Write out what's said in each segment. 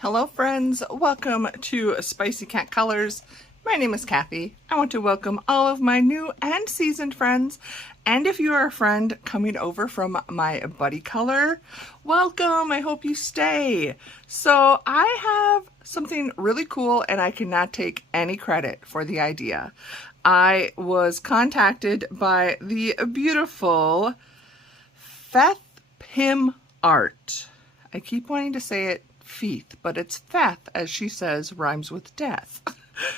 Hello friends, welcome to Spicy Cat Colors. My name is Kathy. I want to welcome all of my new and seasoned friends, and if you are a friend coming over from my buddy color, welcome. I hope you stay. So I have something really cool and I cannot take any credit for the idea. I was contacted by the beautiful Feath Art. I keep wanting to say it Feath, but it's Feath, as she says, rhymes with death.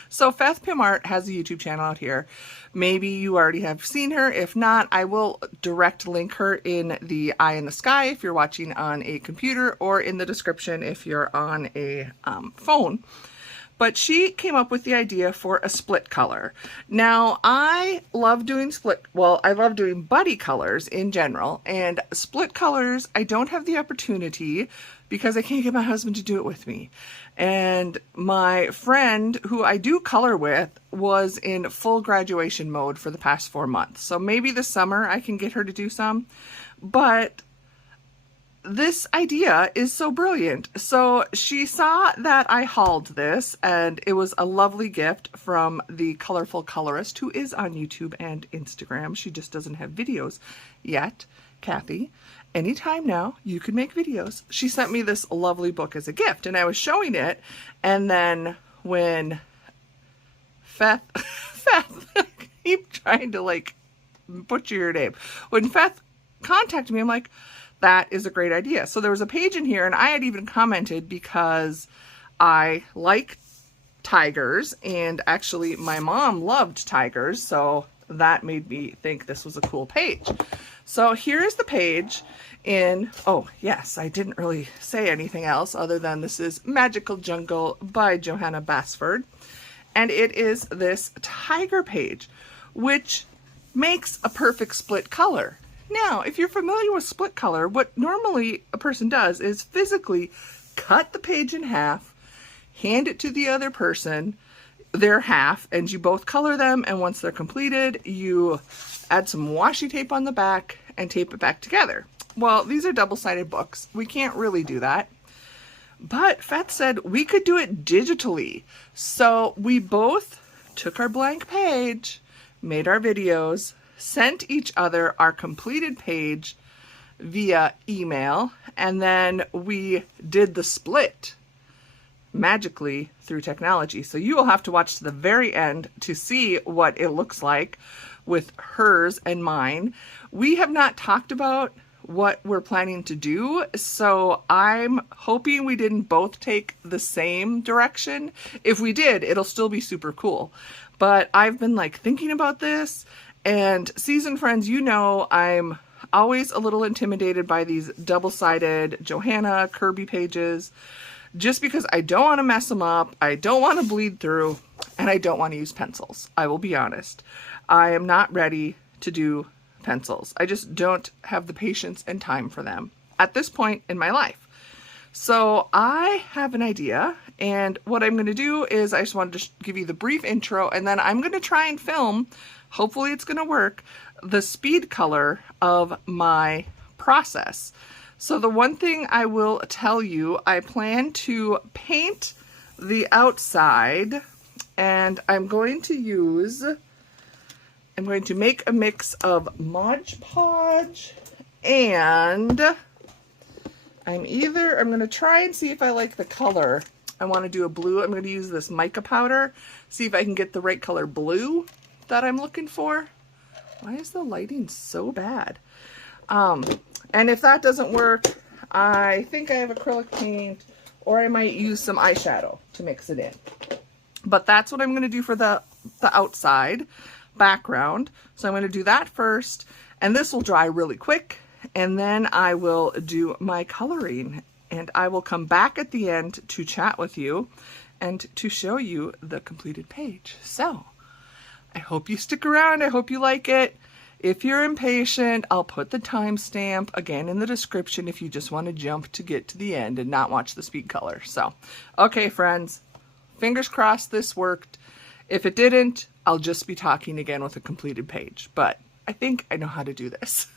So Feath Art has a YouTube channel out here. Maybe you already have seen her. If not, I will direct link her in the eye in the sky if you're watching on a computer, or in the description if you're on a phone. But she came up with the idea for a split color. Now, I love doing I love doing buddy colors in general, and split colors, I don't have the opportunity because I can't get my husband to do it with me. And my friend who I do color with was in full graduation mode for the past 4 months. So maybe this summer I can get her to do some, but this idea is so brilliant. So she saw that I hauled this, and it was a lovely gift from the colorful colorist who is on YouTube and Instagram. She just doesn't have videos yet. Kathy, anytime now, you can make videos. She sent me this lovely book as a gift, and I was showing it, and then when Feath, keep trying to like butcher your name. When Feath contacted me, I'm like, that is a great idea. So there was a page in here, and I had even commented because I like tigers, and actually my mom loved tigers, so that made me think this was a cool page. So here is the page in, oh yes, I didn't really say anything else other than this is Magical Jungle by Johanna Basford, and it is this tiger page, which makes a perfect split color. Now, if you're familiar with split color, what normally a person does is physically cut the page in half, hand it to the other person, their half, and you both color them, and once they're completed, you add some washi tape on the back and tape it back together. Well, these are double-sided books. We can't really do that. But Feath said we could do it digitally. So we both took our blank page, made our videos, sent each other our completed page via email, and then we did the split magically through technology. So you will have to watch to the very end to see what it looks like with hers and mine. We have not talked about what we're planning to do, so I'm hoping we didn't both take the same direction. If we did, it'll still be super cool. But I've been like thinking about this, and seasoned friends, you know I'm always a little intimidated by these double-sided Johanna Kirby pages, just because I don't want to mess them up, I don't want to bleed through, and I don't want to use pencils. I will be honest. I am not ready to do pencils. I just don't have the patience and time for them at this point in my life. So I have an idea, and what I'm going to do is I just wanted to give you the brief intro, and then I'm going to try and film, hopefully it's going to work, the speed color of my process. So the one thing I will tell you, I plan to paint the outside, and I'm going to make a mix of Mod Podge, and I'm going to try and see if I like the color. I want to do a blue. I'm going to use this mica powder, see if I can get the right color blue that I'm looking for. Why is the lighting so bad? And if that doesn't work, I think I have acrylic paint, or I might use some eyeshadow to mix it in. But that's what I'm going to do for the outside background. So I'm going to do that first, and this will dry really quick, and then I will do my coloring, and I will come back at the end to chat with you and to show you the completed page. So I hope you stick around. I hope you like it. If you're impatient, I'll put the timestamp again in the description if you just want to jump to get to the end and not watch the speed color. So, okay, friends, fingers crossed this worked. If it didn't, I'll just be talking again with a completed page, but I think I know how to do this.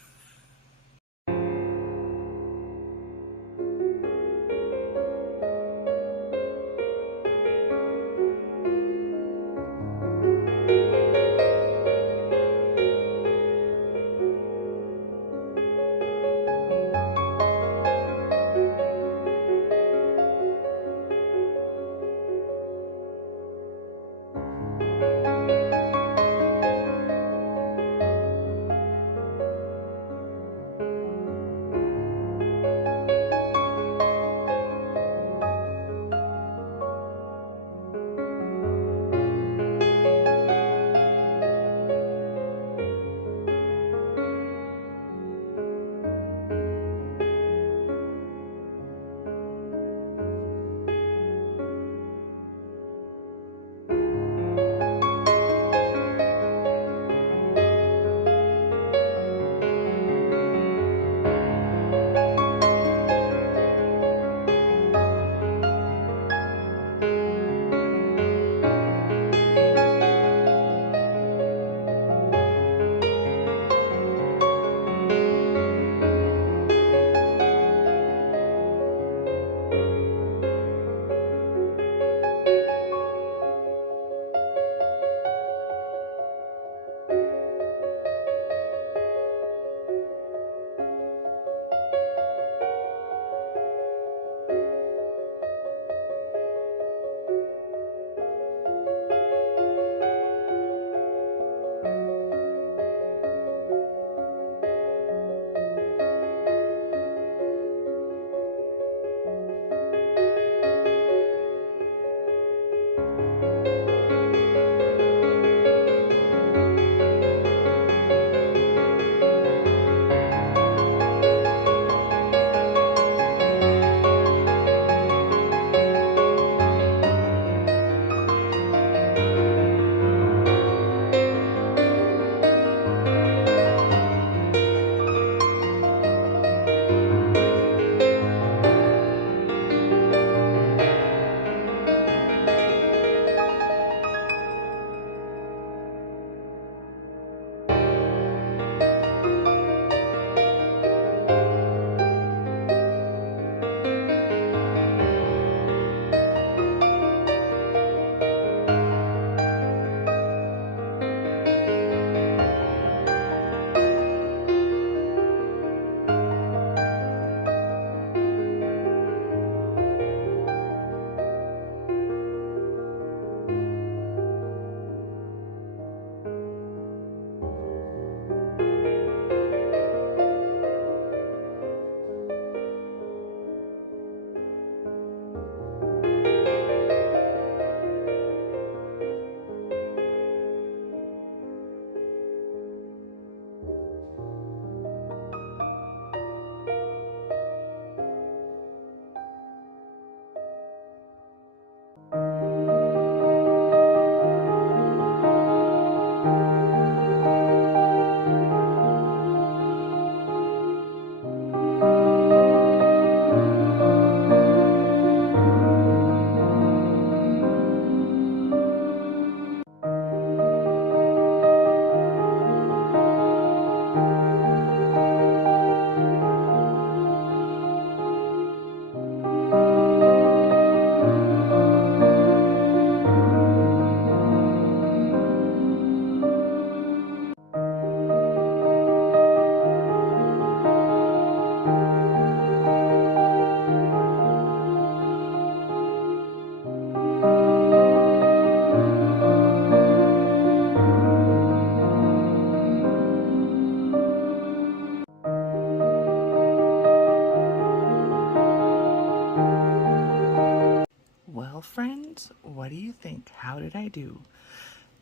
what do you think? How did I do?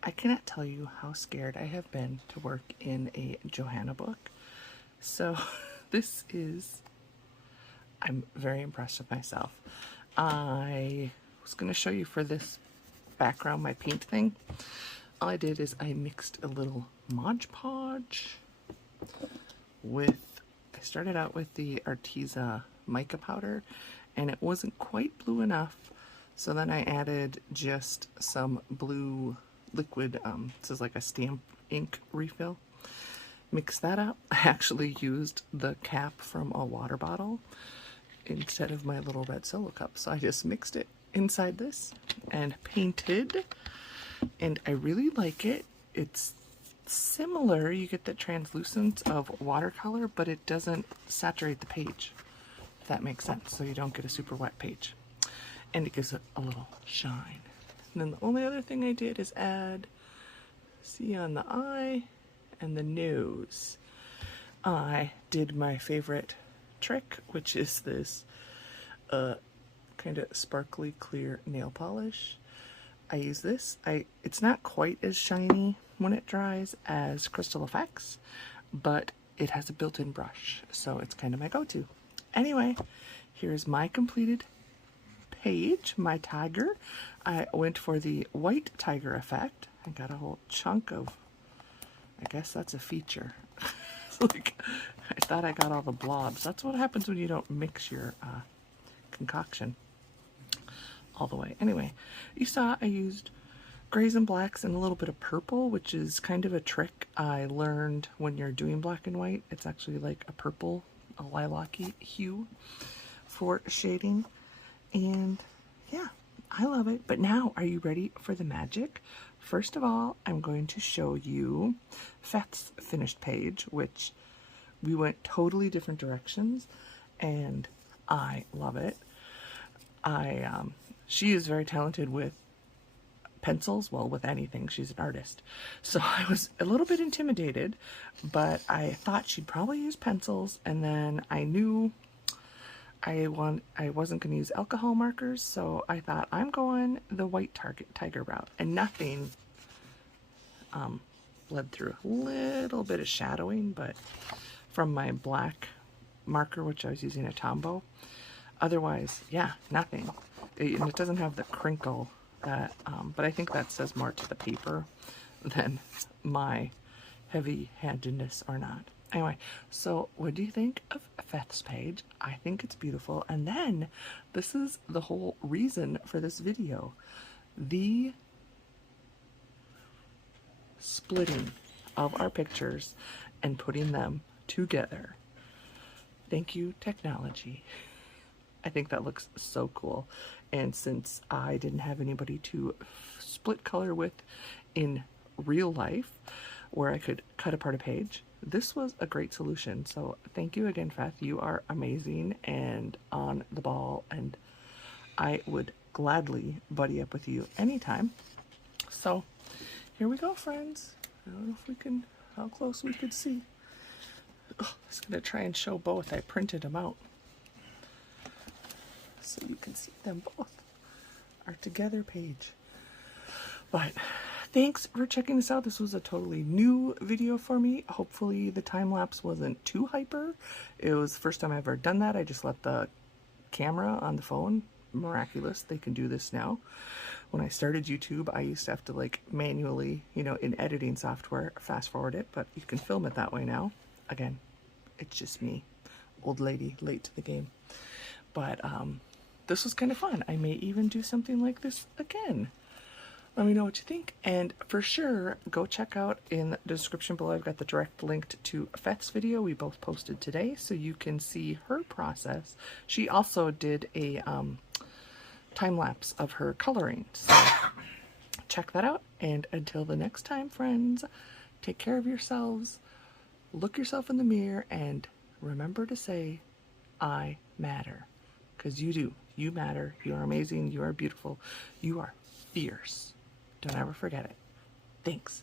I cannot tell you how scared I have been to work in a Johanna book. So I'm very impressed with myself. I was going to show you for this background, my paint thing. All I did is I mixed a little Mod Podge I started out with the Arteza mica powder, and it wasn't quite blue enough, so then I added just some blue liquid, this is like a stamp ink refill. Mix that up. I actually used the cap from a water bottle instead of my little red solo cup, so I just mixed it inside this and painted, and I really like it. It's similar, you get the translucence of watercolor, but it doesn't saturate the page, if that makes sense, so you don't get a super wet page, and it gives it a little shine. And then the only other thing I did is add, see, on the eye and the nose, I did my favorite trick, which is this kind of sparkly clear nail polish. I use this. It's not quite as shiny when it dries as Crystal Effects, but it has a built-in brush, so it's kind of my go-to. Anyway, here's my completed page, my tiger. I went for the white tiger effect. I got a whole chunk of, I guess that's a feature. Like, I thought I got all the blobs. That's what happens when you don't mix your concoction all the way. Anyway, you saw I used grays and blacks and a little bit of purple, which is kind of a trick I learned when you're doing black and white. It's actually like a purple, a lilac-y hue for shading. And yeah, I love it. But now, are you ready for the magic? First of all, I'm going to show you Feath's finished page, which we went totally different directions, and I love it. She is very talented with pencils, well, with anything. She's an artist. So I was a little bit intimidated, but I thought she'd probably use pencils, and then I knew I wasn't going to use alcohol markers, so I thought I'm going the white tiger route, and nothing bled through. A little bit of shadowing, but from my black marker, which I was using a Tombow. Otherwise, yeah, nothing. And it doesn't have the crinkle that, but I think that says more to the paper than my heavy-handedness or not. Anyway, so what do you think of Feath's page? I think it's beautiful. And then, this is the whole reason for this video. The splitting of our pictures and putting them together. Thank you, technology. I think that looks so cool. And since I didn't have anybody to split color with in real life, where I could cut apart a page, this was a great solution. So thank you again, Feath. You are amazing and on the ball, and I would gladly buddy up with you anytime. So here we go, friends. I don't know if we can, how close we could see. Oh, I was going to try and show both. I printed them out so you can see them both. Our together page. But thanks for checking this out. This was a totally new video for me. Hopefully the time lapse wasn't too hyper. It was the first time I've ever done that. I just let the camera on the phone, miraculous, they can do this now. When I started YouTube, I used to have to like manually, you know, in editing software, fast forward it, but you can film it that way now. Again, it's just me, old lady, late to the game. But this was kind of fun. I may even do something like this again. Let me know what you think, and for sure, go check out in the description below. I've got the direct link to Feath's video we both posted today, so you can see her process. She also did a time lapse of her coloring, so check that out. And until the next time, friends, take care of yourselves, look yourself in the mirror, and remember to say, I matter, because you do. You matter. You are amazing. You are beautiful. You are fierce. Don't ever forget it. Thanks.